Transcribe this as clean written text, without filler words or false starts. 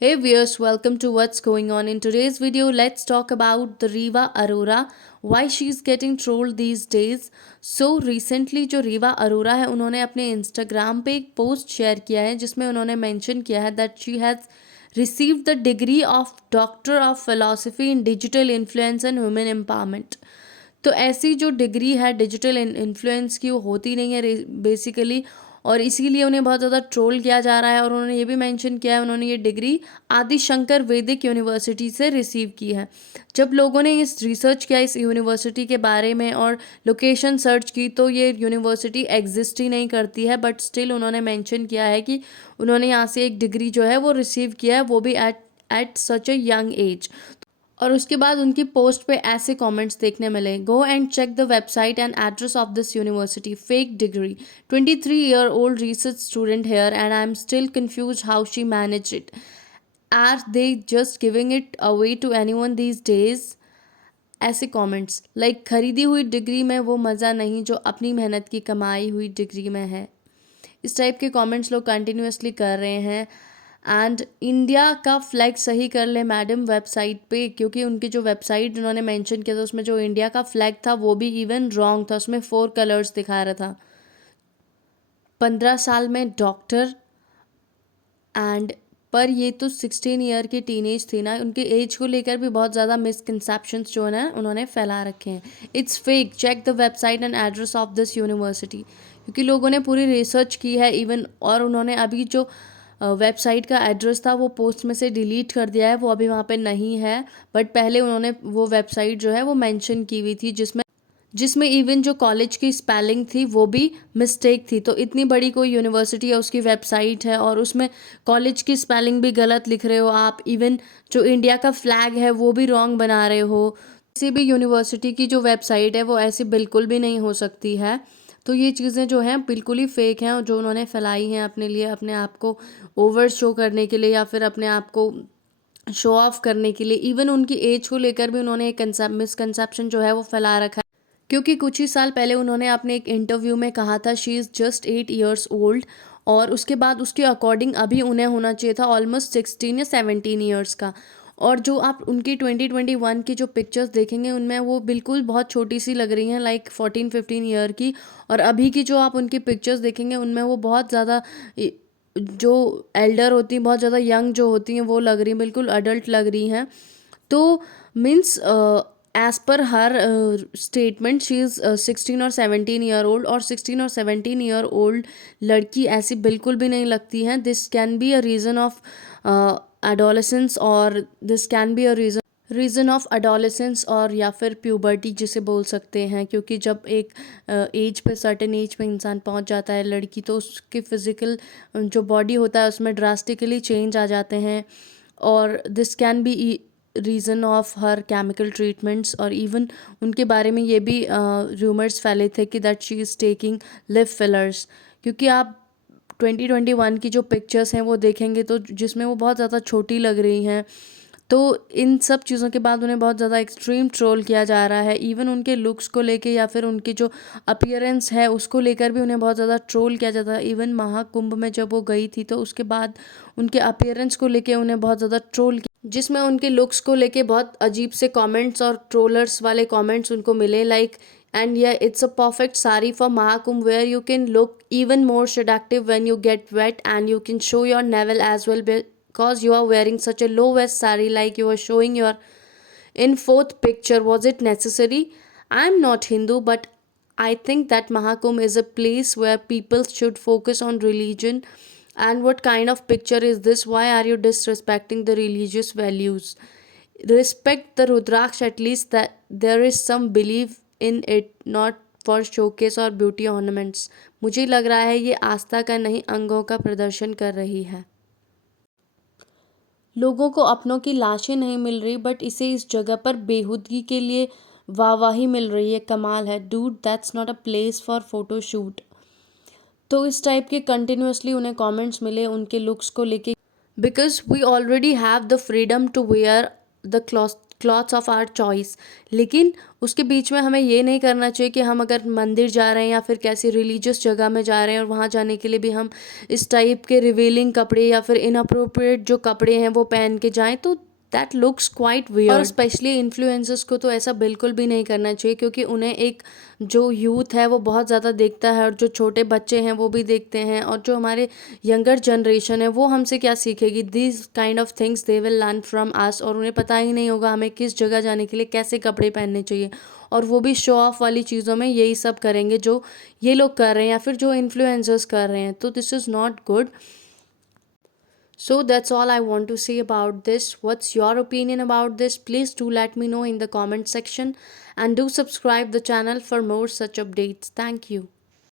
Hey viewers, welcome to What's Going On. In today's video, let's talk about the Riva Arora, why she's getting trolled these days. So recently जो रीवा अरोरा है उन्होंने अपने Instagram पे एक post share किया है जिसमें उन्होंने मेंशन किया है that she has received the degree of Doctor of Philosophy in Digital Influence and Women Empowerment. तो ऐसी जो डिग्री है डिजिटल इन्फ्लुएंस की वो होती नहीं है बेसिकली, और इसीलिए उन्हें बहुत ज़्यादा ट्रोल किया जा रहा है। और उन्होंने ये भी मेंशन किया है उन्होंने ये डिग्री आदि शंकर वैदिक यूनिवर्सिटी से रिसीव की है। जब लोगों ने इस रिसर्च किया इस यूनिवर्सिटी के बारे में और लोकेशन सर्च की तो ये यूनिवर्सिटी एग्जिस्ट ही नहीं करती है, बट स्टिल उन्होंने मेंशन किया है कि उन्होंने यहाँ से एक डिग्री जो है वो रिसीव किया है, वो भी at such a young age. और उसके बाद उनकी पोस्ट पे ऐसे कमेंट्स देखने मिले, go and check the website and address of this university, fake degree, 23 year old research student here and I am still confuse how she manage it, are they just giving it away to anyone these days. ऐसे comments like खरीदी हुई degree में वो मज़ा नहीं जो अपनी मेहनत की कमाई हुई डिग्री में है। इस टाइप के कमेंट्स लोग कंटिन्यूसली कर रहे हैं। एंड इंडिया का फ्लैग सही कर ले मैडम वेबसाइट पे, क्योंकि उनकी जो वेबसाइट उन्होंने मेंशन किया था उसमें जो इंडिया का फ्लैग था वो भी इवन रॉन्ग था, उसमें 4 कलर्स दिखा रहा था। 15 साल में डॉक्टर, एंड पर ये तो 16 ईयर की टीनेज थी ना, उनके एज को लेकर भी बहुत ज़्यादा मिसकंसेप्शंस जो है ना उन्होंने फैला रखे हैं। It's fake, check the website and address of this university, क्योंकि लोगों ने पूरी रिसर्च की है इवन, और उन्होंने अभी जो वेबसाइट का एड्रेस था वो पोस्ट में से डिलीट कर दिया है, वो अभी वहाँ पे नहीं है। बट पहले उन्होंने वो वेबसाइट जो है वो मेंशन की हुई थी जिसमें जिसमें इवन जो कॉलेज की स्पेलिंग थी वो भी मिस्टेक थी। तो इतनी बड़ी कोई यूनिवर्सिटी है, उसकी वेबसाइट है और उसमें कॉलेज की स्पेलिंग भी गलत लिख रहे हो आप, इवन जो इंडिया का फ्लैग है वो भी रॉन्ग बना रहे हो। किसी भी यूनिवर्सिटी की जो वेबसाइट है वो ऐसी बिल्कुल भी नहीं हो सकती है। तो ये चीज़ें जो हैं बिल्कुल ही फेक हैं और जो उन्होंने फैलाई हैं अपने लिए, अपने आप को ओवर शो करने के लिए या फिर अपने आप को शो ऑफ करने के लिए। इवन उनकी एज को लेकर भी उन्होंने एक मिसकंसेप्शन जो है वो फैला रखा है, क्योंकि कुछ ही साल पहले उन्होंने अपने एक इंटरव्यू में कहा था she is just 8 years old, और उसके बाद उसके अकॉर्डिंग अभी उन्हें होना चाहिए था ऑलमोस्ट 16 या 17 ईयर्स का। और जो आप उनकी 2021 की जो पिक्चर्स देखेंगे उनमें वो बिल्कुल बहुत छोटी सी लग रही हैं, लाइक 14-15 ईयर की। और अभी की जो आप उनकी पिक्चर्स देखेंगे उनमें वो बहुत ज़्यादा जो एल्डर होती हैं, बहुत ज़्यादा यंग जो होती हैं वो लग रही हैं, बिल्कुल अडल्ट लग रही हैं। तो means as per her statement she is 16 और 17 ईयर ओल्ड, और 16 और 17 ईयर ओल्ड लड़की ऐसी बिल्कुल भी नहीं लगती हैं। This can be a reason of adolescence, और this can be a reason of adolescence, और या फिर प्यूबर्टी जिसे बोल सकते हैं, क्योंकि जब एक एज पे सर्टेन एज पे इंसान पहुंच जाता है लड़की, तो उसके फिज़िकल जो बॉडी होता है उसमें ड्रास्टिकली चेंज आ जाते हैं। और this can B reason of her chemical treatments, और इवन उनके बारे में ये भी रूमर्स फैले थे कि that she is taking lip fillers. क्योंकि आप 2021 की जो पिक्चर्स हैं वो देखेंगे तो जिसमें वो बहुत ज़्यादा छोटी लग रही हैं। तो इन सब चीज़ों के बाद उन्हें बहुत ज़्यादा एक्सट्रीम ट्रोल किया जा रहा है, इवन उनके लुक्स को लेके या फिर उनकी जो अपीयरेंस है उसको लेकर भी उन्हें बहुत ज़्यादा ट्रोल किया जाता है। इवन महाकुंभ में जब वो गई थी तो उसके बाद उनके अपीयरेंस को लेके उन्हें बहुत ज़्यादा ट्रोल किया, जिसमें उनके लुक्स को लेके बहुत अजीब से कमेंट्स और ट्रोलर्स वाले कमेंट्स उनको मिले, like and yeah, it's a perfect sari for Mahakumbh where you can look even more seductive when you get wet and you can show your navel as well because you are wearing such a low waist sari like you are showing your in fourth picture. Was it necessary? I'm not Hindu, but I think that Mahakumbh is a place where people should focus on religion. And what kind of picture is this? Why are you disrespecting the religious values? Respect the Rudraksh, at least that there is some belief in it, not for showcase और beauty ornaments. मुझे लग रहा है ये आस्था का नहीं अंगों का प्रदर्शन कर रही है। लोगों को अपनों की लाशें नहीं मिल रही, बट इसे इस जगह पर बेहूदगी के लिए वाहवाही मिल रही है। कमाल है dude, that's not a place for photoshoot. तो इस टाइप के कंटिन्यूसली उन्हें कमेंट्स मिले उनके लुक्स को लेके, because we already have the freedom to wear the clothes of our choice. लेकिन उसके बीच में हमें ये नहीं करना चाहिए कि हम अगर मंदिर जा रहे हैं या फिर कैसी रिलीजियस जगह में जा रहे हैं और वहाँ जाने के लिए भी हम इस टाइप के रिवीलिंग कपड़े या फिर इनअप्रोप्रिएट जो कपड़े हैं वो पहन के जाएं, तो दैट लुक्स क्वाइट वियर्ड। और स्पेशली इन्फ्लुएंसर्स को तो ऐसा बिल्कुल भी नहीं करना चाहिए, क्योंकि उन्हें एक जो यूथ है वो बहुत ज़्यादा देखता है और जो छोटे बच्चे हैं वो भी देखते हैं, और जो हमारे यंगर जनरेशन है वो हमसे क्या सीखेगी? These kind of things they will learn from us, और उन्हें पता ही नहीं होगा हमें किस जगह जाने के लिए कैसे कपड़े पहनने चाहिए, और वो भी शो ऑफ वाली चीज़ों में यही सब करेंगे जो ये लोग कर रहे हैं या फिर जो इन्फ्लुएंसर्स कर रहे हैं। तो this is not good. So that's all I want to say about this. What's your opinion about this? Please do let me know in the comment section, and do subscribe the channel for more such updates. Thank you.